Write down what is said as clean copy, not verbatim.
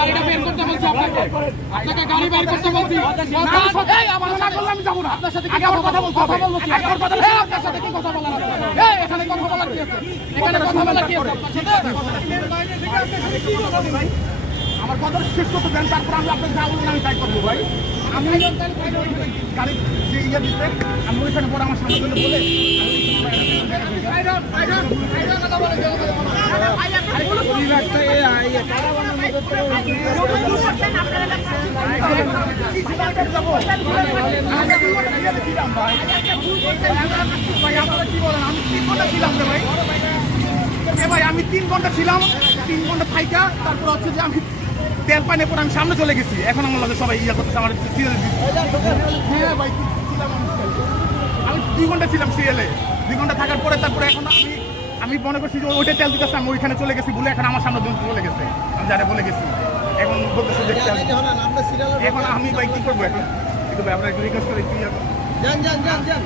গাড়িটা বের করতে বলছি আপনাকে গাড়ি বের করতে বলছি আমার না করলে আমি যাবো না আপনার সাথে আগে আমার কথা বলবো আগে আমার কথা বলবো আপনার সাথে কি কথা বলার আছে এখানে কথা বলার কি আছে এখানে কথা বলার কি আছে আমার কথা শেষ করতে দেন তারপর আমি আপনার যা বলুন আমি তাই করবো ভাই আমি গাড়ি যে ইয়ে দিতে আমি ওইখানে পরে আমার সামনে বলে আমি 3 ঘন্টা ছিলাম 3 ঘন্টা থাইকা তারপর হচ্ছে যে আমি তেল পানি পরে আমি সামনে চলে গেছি এখন আমার লাগে সবাই ইয়ে করতেছে আমার হ্যাঁ ভাই আমি 2 ঘন্টা ছিলাম সিরিয়ালে 2 ঘন্টা থাকার পরে তারপরে এখন আমি মনে করছি যে ওইটা তেল দিতেছে আমি ওইখানে চলে গেছি বলে এখন আমার সামনে চলে গেছে আমি যারা বলে গেছি এখন বলতেছে যে এখন আমি ভাই কি করবো এখন একটু আপনার রিকোয়েস্ট করে যান